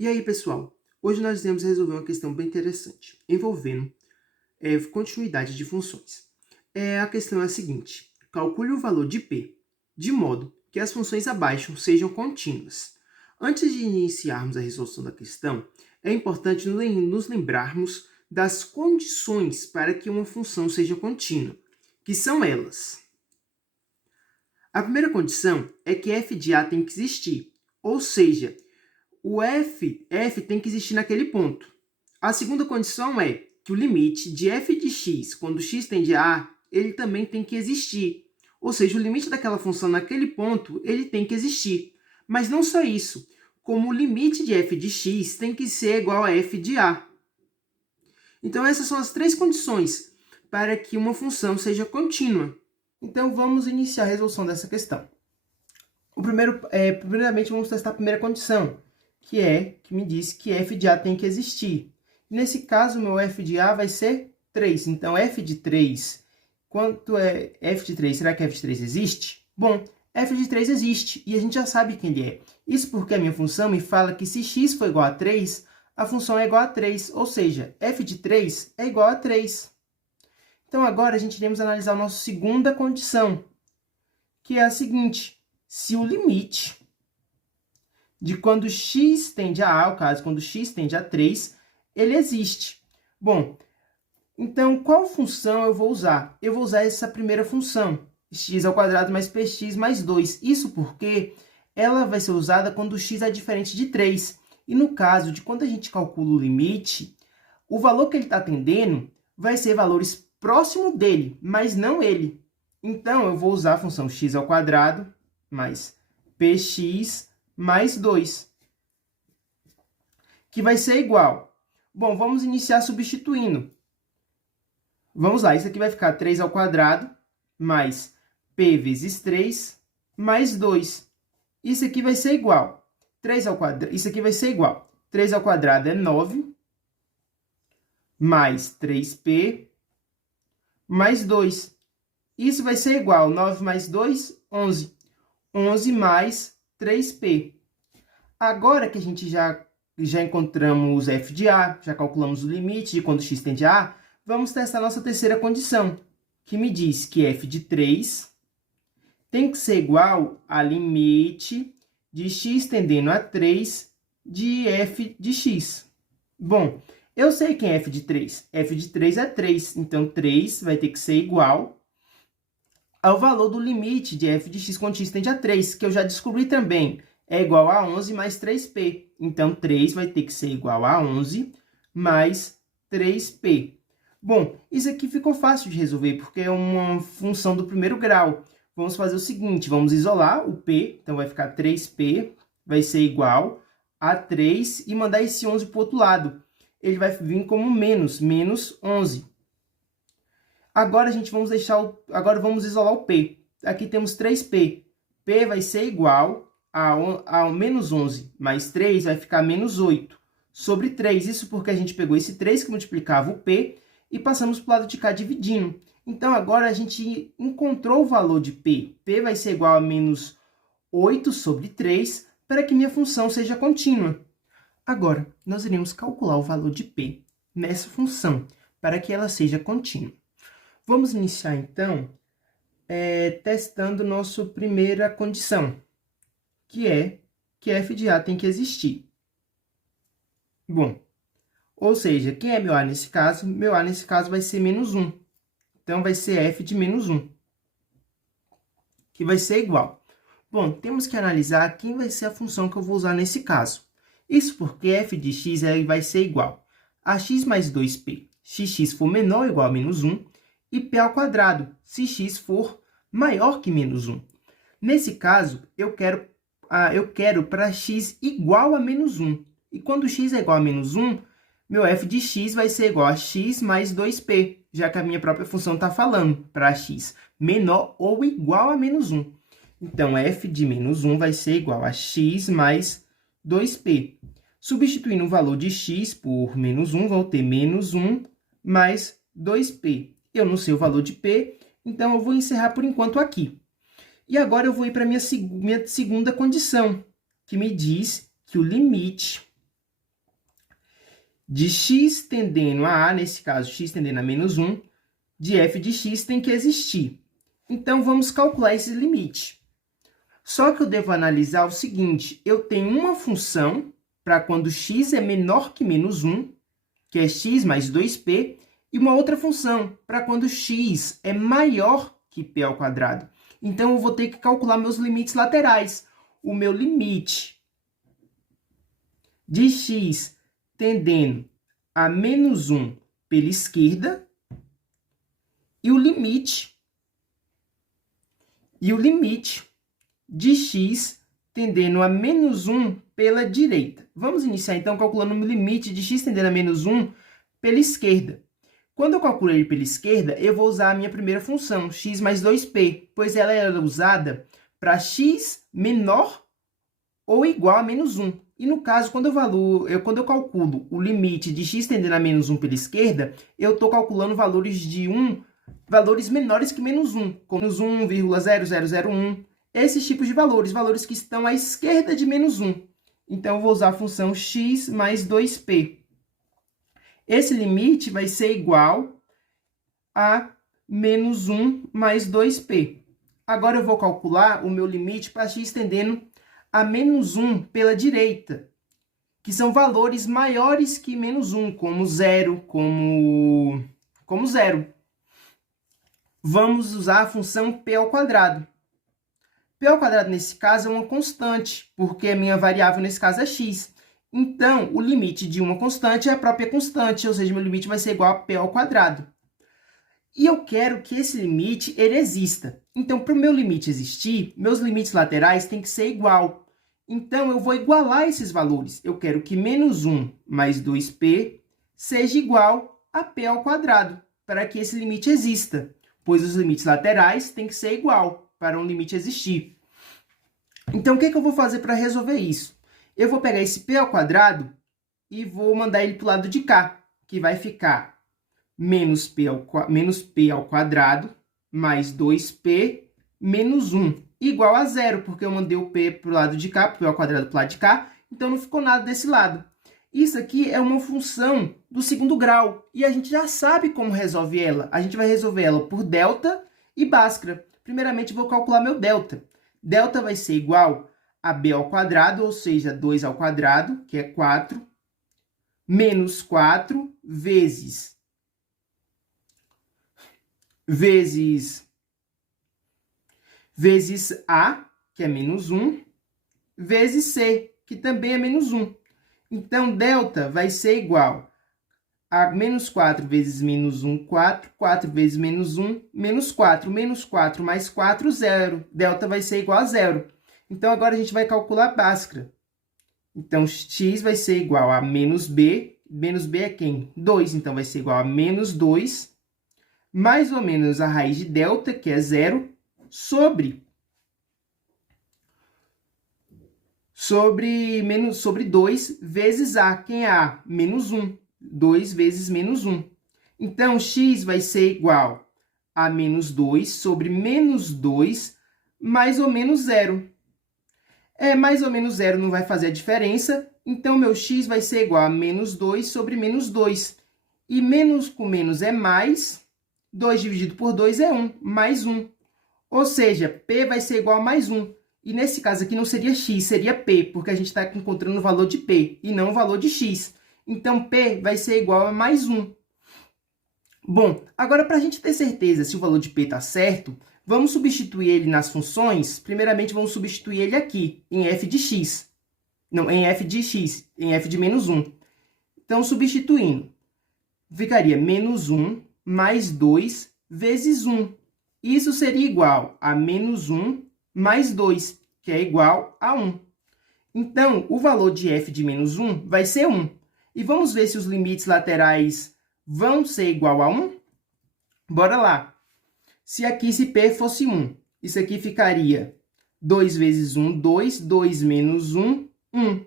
E aí, pessoal? Hoje nós iremos resolver uma questão bem interessante, envolvendo continuidade de funções. A questão é a seguinte: calcule o valor de P, de modo que as funções abaixo sejam contínuas. Antes de iniciarmos a resolução da questão, é importante nos lembrarmos das condições para que uma função seja contínua, que são elas. A primeira condição é que f de a tem que existir, ou seja, o f tem que existir naquele ponto. A segunda condição é que o limite de f de x, quando x tende a A, ele também tem que existir. Ou seja, o limite daquela função naquele ponto, ele tem que existir. Mas não só isso, como o limite de f de x tem que ser igual a f de A. Então, essas são as três condições para que uma função seja contínua. Então, vamos iniciar a resolução dessa questão. Primeiramente, vamos testar a primeira condição, que me diz que f de a tem que existir. Nesse caso, meu f de a vai ser 3. Então, f de 3, quanto é f de 3? Será que f de 3 existe? Bom, f de 3 existe, e a gente já sabe quem ele é. Isso porque a minha função me fala que se x for igual a 3, a função é igual a 3, ou seja, f de 3 é igual a 3. Então, agora, a gente iremos analisar a nossa segunda condição, que é a seguinte: se o limite de quando x tende a A, no caso, quando x tende a 3, ele existe. Bom, então, qual função eu vou usar? Eu vou usar essa primeira função, x² mais px mais 2. Isso porque ela vai ser usada quando x é diferente de 3. E no caso de quando a gente calcula o limite, o valor que ele está atendendo vai ser valores próximos dele, mas não ele. Então, eu vou usar a função x² mais px mais 2, que vai ser igual. Bom, vamos iniciar substituindo. Vamos lá, isso aqui vai ficar 3² mais p vezes 3 mais 2. Isso aqui vai ser igual. 3², isso aqui vai ser igual. 3² é 9, mais 3p, mais 2. Isso vai ser igual. 9 mais 2, 11. 11 mais 3p. Agora que a gente já encontramos f de a, já calculamos o limite de quando x tende a A, vamos testar a nossa terceira condição, que me diz que f de 3 tem que ser igual a limite de x tendendo a 3 de f de x. Bom, eu sei quem é f de 3. f de 3 é 3, então 3 vai ter que ser igual ao valor do limite de f de x quando x tende a 3, que eu já descobri também, é igual a 11 mais 3p. Então, 3 vai ter que ser igual a 11 mais 3p. Bom, isso aqui ficou fácil de resolver, porque é uma função do primeiro grau. Vamos fazer o seguinte, vamos isolar o p, então vai ficar 3p, vai ser igual a 3, e mandar esse 11 para o outro lado. Ele vai vir como menos 11. Agora, vamos isolar o p. Aqui temos 3p. p vai ser igual a menos 11 mais 3 vai ficar menos 8 sobre 3. Isso porque a gente pegou esse 3 que multiplicava o p e passamos para o lado de cá dividindo. Então, agora a gente encontrou o valor de p. p vai ser igual a menos 8 sobre 3 para que minha função seja contínua. Agora, nós iremos calcular o valor de p nessa função para que ela seja contínua. Vamos iniciar, então, testando nossa primeira condição, que é que f de a tem que existir. Bom, ou seja, quem é meu a nesse caso? Meu a nesse caso vai ser menos 1. Então, vai ser f de menos 1, que vai ser igual. Bom, temos que analisar quem vai ser a função que eu vou usar nesse caso. Isso porque f de x vai ser igual a x mais 2p, se x for menor ou igual a menos 1, e p ao quadrado, se x for maior que menos 1. Nesse caso, eu quero para x igual a menos 1. E quando x é igual a menos 1, meu f de x vai ser igual a x mais 2p, já que a minha própria função está falando para x menor ou igual a menos 1. Então, f de menos 1 vai ser igual a x mais 2p. Substituindo o valor de x por menos 1, vou ter menos 1 mais 2p. Eu não sei o valor de p, então eu vou encerrar por enquanto aqui. E agora eu vou ir para a minha segunda condição, que me diz que o limite de x tendendo a A, nesse caso, x tendendo a menos 1, de f de x tem que existir. Então, vamos calcular esse limite. Só que eu devo analisar o seguinte, eu tenho uma função para quando x é menor que menos 1, que é x mais 2p, e uma outra função para quando x é maior que p ao quadrado. Então, eu vou ter que calcular meus limites laterais. O meu limite de x tendendo a menos 1 pela esquerda e o limite de x tendendo a menos 1 pela direita. Vamos iniciar, então, calculando o limite de x tendendo a menos 1 pela esquerda. Quando eu calculo ele pela esquerda, eu vou usar a minha primeira função, x mais 2p, pois ela era usada para x menor ou igual a menos 1. E no caso, quando eu calculo o limite de x tendendo a menos 1 pela esquerda, eu estou calculando valores valores menores que menos 1, como 1,0001, esses tipos de valores que estão à esquerda de menos 1. Então, eu vou usar a função x mais 2p. Esse limite vai ser igual a menos 1 mais 2p. Agora, eu vou calcular o meu limite para x tendendo a menos 1 pela direita, que são valores maiores que menos 1, como 0, como 0. Vamos usar a função p ao quadrado. P ao quadrado, nesse caso, é uma constante, porque a minha variável, nesse caso, é x. Então, o limite de uma constante é a própria constante, ou seja, meu limite vai ser igual a p ao quadrado. E eu quero que esse limite ele exista. Então, para o meu limite existir, meus limites laterais têm que ser igual. Então, eu vou igualar esses valores. Eu quero que menos 1 mais 2p seja igual a p ao quadrado, para que esse limite exista, pois os limites laterais têm que ser igual para um limite existir. Então, o que eu vou fazer para resolver isso? Eu vou pegar esse p ao quadrado e vou mandar ele para o lado de cá, que vai ficar menos p ao quadrado mais 2p menos 1, igual a 0, porque eu mandei o p para o lado de cá, p ao quadrado para o lado de cá, então não ficou nada desse lado. Isso aqui é uma função do segundo grau, e a gente já sabe como resolve ela. A gente vai resolver ela por delta e Bhaskara. Primeiramente, vou calcular meu delta. Delta vai ser igual a b ao quadrado, ou seja, 2 ao quadrado, que é 4, menos 4 vezes a, que é menos 1, vezes c, que também é menos 1. Então, delta vai ser igual a menos 4 vezes menos 1, 4. 4 vezes menos 1, menos 4. Menos 4 mais 4, 0. Delta vai ser igual a 0. Então, agora a gente vai calcular Bhaskara. Então, x vai ser igual a menos b. Menos b é quem? 2. Então, vai ser igual a menos 2, mais ou menos a raiz de delta, que é 0, sobre 2 vezes a, quem é a? Menos 1. 2 vezes menos 1. Então, x vai ser igual a menos 2 sobre menos 2, mais ou menos 0. Mais ou menos 0 não vai fazer a diferença, então meu x vai ser igual a menos 2 sobre menos 2. E menos com menos é mais, 2 dividido por 2 é 1, mais 1. Ou seja, p vai ser igual a mais 1. E nesse caso aqui não seria x, seria p, porque a gente está encontrando o valor de p e não o valor de x. Então, p vai ser igual a mais 1. Bom, agora para a gente ter certeza se o valor de p está certo, vamos substituir ele nas funções. Primeiramente, vamos substituir ele aqui, em f de x. Não, em f de x, em f de menos 1. Então, substituindo, ficaria menos 1 mais 2 vezes 1. Isso seria igual a menos 1 mais 2, que é igual a 1. Então, o valor de f de menos 1 vai ser 1. E vamos ver se os limites laterais vão ser igual a 1? Bora lá. Se aqui esse p fosse 1, isso aqui ficaria 2 vezes 1, 2. 2 menos 1, 1.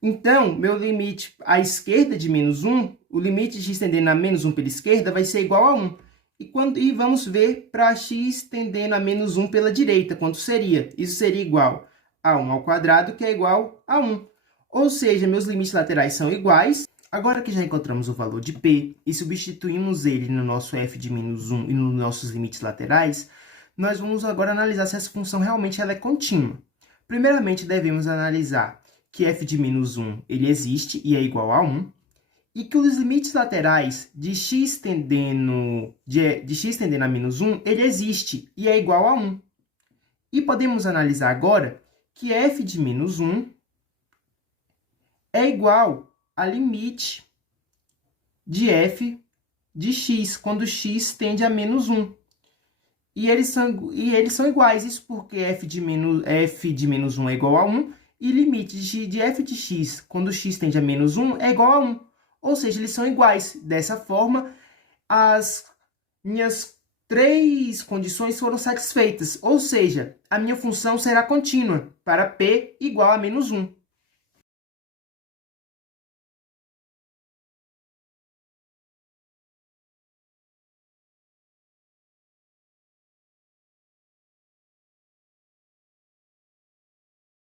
Então, meu limite à esquerda de menos 1, o limite de x tendendo a menos 1 pela esquerda vai ser igual a 1. E vamos ver para x tendendo a menos 1 pela direita, quanto seria? Isso seria igual a 1 ao quadrado, que é igual a 1. Ou seja, meus limites laterais são iguais. Agora que já encontramos o valor de P e substituímos ele no nosso f de menos 1 e nos nossos limites laterais, nós vamos agora analisar se essa função realmente ela é contínua. Primeiramente, devemos analisar que f de menos 1 ele existe e é igual a 1, e que os limites laterais de x tendendo a menos 1, ele existe e é igual a 1. E podemos analisar agora que f de menos 1 é igual a limite de f de x, quando x tende a menos 1. E eles são iguais, isso porque f de menos 1 é igual a 1, e limite de f de x, quando x tende a menos 1, é igual a 1. Ou seja, eles são iguais. Dessa forma, as minhas 3 condições foram satisfeitas. Ou seja, a minha função será contínua para p igual a menos 1.